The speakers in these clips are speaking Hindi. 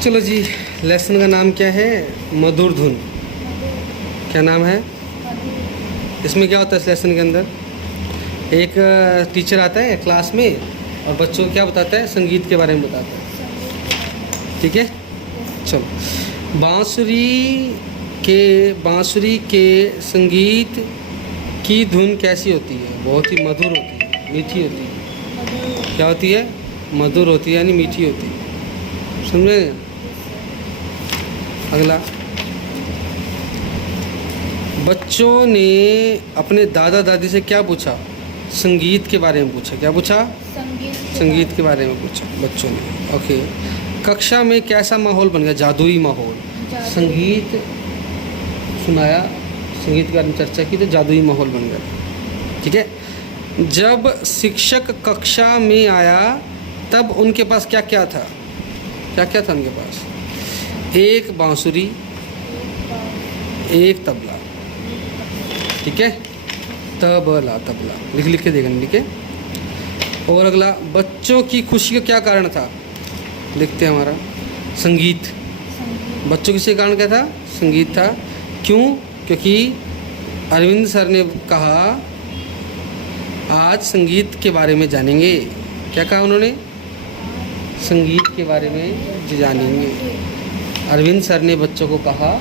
चलो जी, लेसन का नाम क्या है? मधुर धुन। क्या नाम है? इसमें क्या होता है इस लेसन के अंदर? एक टीचर आता है क्लास में और बच्चों को क्या बताता है? संगीत के बारे में बताता है। ठीक है, चलो। बांसुरी के संगीत की धुन कैसी होती है? बहुत ही मधुर होती है, मीठी होती है। क्या होती है? मधुर होती है, यानी मीठी होती है। समझे? अगला, बच्चों ने अपने दादा दादी से क्या पूछा? संगीत के बारे में पूछा। क्या पूछा? संगीत के बारे में पूछा बच्चों ने। ओके। कक्षा में कैसा माहौल बन गया? जादुई माहौल। संगीत सुनाया, संगीत के बारे में चर्चा की तो जादुई माहौल बन गया। ठीक है। जब शिक्षक कक्षा में आया तब उनके पास क्या क्या था? क्या क्या था उनके पास? एक बांसुरी, एक तबला। ठीक है, तबला तबला लिख के देखना। ठीक है। और अगला, बच्चों की खुशी का क्या कारण था? लिखते हैं हमारा संगीत। बच्चों की खुशी का कारण क्या था? संगीत था। क्यों? क्योंकि अरविंद सर ने कहा आज संगीत के बारे में जानेंगे। क्या कहा उन्होंने? संगीत के बारे में जानेंगे। अरविंद सर ने बच्चों को कहा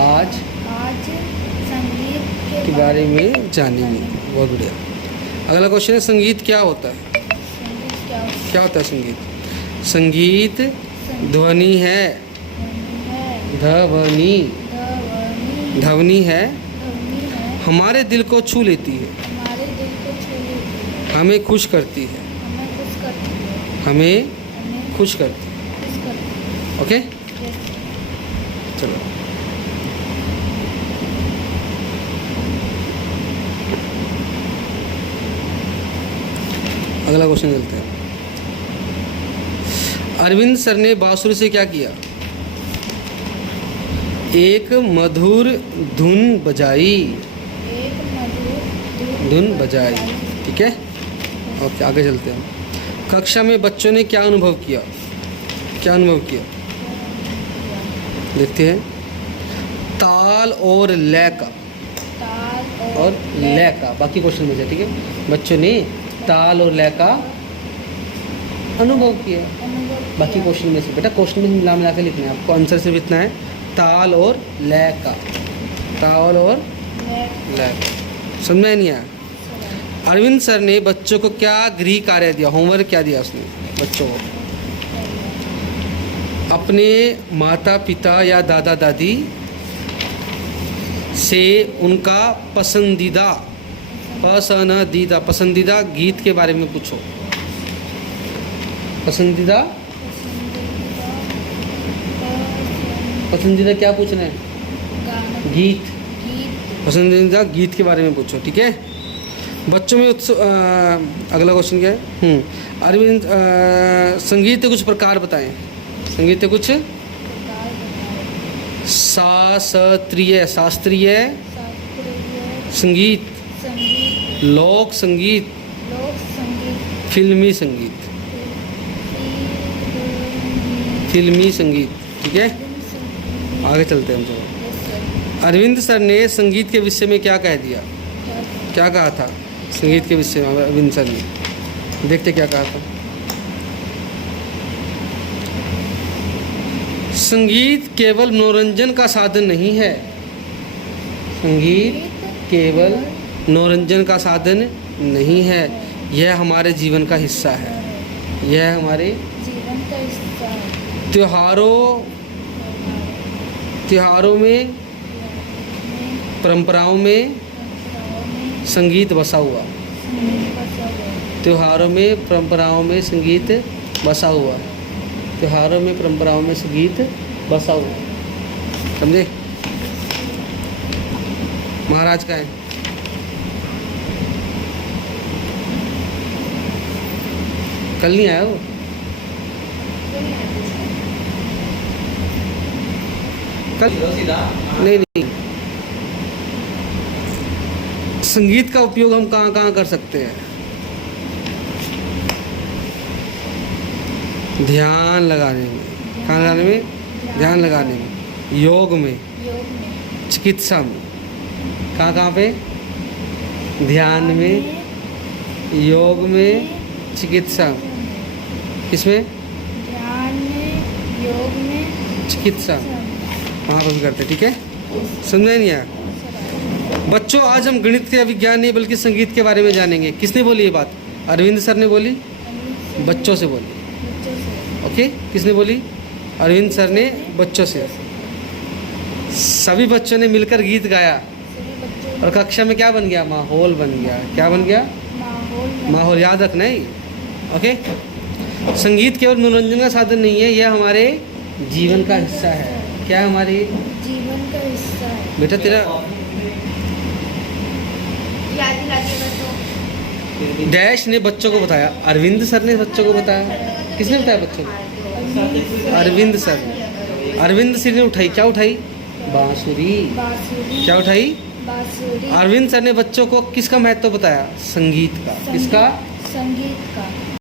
आज संगीत के बारे में जानेंगे। बहुत बढ़िया। अगला क्वेश्चन है, संगीत क्या होता है? क्या होता है संगीत? संगीत ध्वनि है। ध्वनि है, हमारे दिल को छू लेती है, हमें खुश करती है, हमें खुश करती है। ओके, चलो। अगला क्वेश्चन चलते हैं। अरविंद सर ने बांसुरी से क्या किया? एक मधुर धुन बजाई। ठीक है। ओके, आगे चलते हैं। कक्षा में बच्चों ने क्या अनुभव किया? क्या अनुभव किया? देखते हैं। ताल और लय का, बाकी क्वेश्चन में से। ठीक है, बच्चों ने ताल और लय का अनुभव किया। बाकी क्वेश्चन में से बेटा, क्वेश्चन में मिला के लिखना है आपको। आंसर सिर्फ इतना है, ताल और लय का। ताल और लय का। समझ में नहीं आया? अरविंद सर ने बच्चों को क्या गृह कार्य दिया? होमवर्क क्या दिया उसने बच्चों को? अपने माता पिता या दादा दादी से उनका पसंदीदा गीत के बारे में पूछो। पसंदीदा क्या पूछना है? गीत। पसंदीदा गीत के बारे में पूछो। ठीक है। बच्चों में अगला क्वेश्चन क्या है? अरविंद संगीत के कुछ प्रकार बताएं। संगीत के कुछ शास्त्रीय संगीत, लोक संगीत, फिल्मी संगीत। ठीक है, आगे चलते हैं हम तो। अरविंद सर ने संगीत के विषय में क्या कह दिया? क्या कहा था संगीत के विषय में अरविंद सर ने? देखते क्या कहा था। संगीत केवल मनोरंजन का साधन नहीं है। संगीत केवल मनोरंजन का साधन नहीं है, यह हमारे जीवन का हिस्सा है। यह हमारे त्योहारों में, परंपराओं में संगीत बसा हुआ। त्योहारों में, परंपराओं में संगीत बसा हुआ। त्योहारों में, परंपराओं में संगीत बसा हुआ। समझे? महाराज का है। कल नहीं आया वो? कल नहीं। संगीत का उपयोग हम कहाँ कहाँ कर सकते हैं? ध्यान लगाने में, कहाँ लगाने में, ध्यान लगाने में, योग में, योग में, चिकित्सा में, कहाँ कहाँ पे, ध्यान में, योग में, चिकित्सा में, किसमें, ध्यान में, योग में, चिकित्सा, वहाँ पर भी करते, ठीक है। समझ में नहीं आया। बच्चों आज हम गणित के विज्ञान नहीं बल्कि संगीत के बारे में जानेंगे। किसने बोली ये बात? अरविंद सर ने बोली, बच्चों से बोली। बच्चों से, ओके, किसने बोली? अरविंद सर ने बच्चों से। सभी बच्चों ने मिलकर गीत गाया सभी बच्चों और कक्षा में क्या बन गया? माहौल बन गया। क्या बन गया? माहौल माहौल, याद रखना है। ओके, संगीत केवल मनोरंजन का साधन नहीं है, यह हमारे जीवन का हिस्सा है। क्या है? हमारे जीवन का हिस्सा है। बेटा तेरा याद दिलाइए बच्चों। डैश ने बच्चों को बताया, अरविंद सर ने बच्चों को बताया। किसने बताया बच्चों को? अरविंद सर। अरविंद सर ने उठाई, क्या उठाई? बांसुरी। बांसुरी, क्या उठाई? बांसुरी। अरविंद सर ने बच्चों को किसका महत्व बताया? संगीत का। किसका? संगीत का।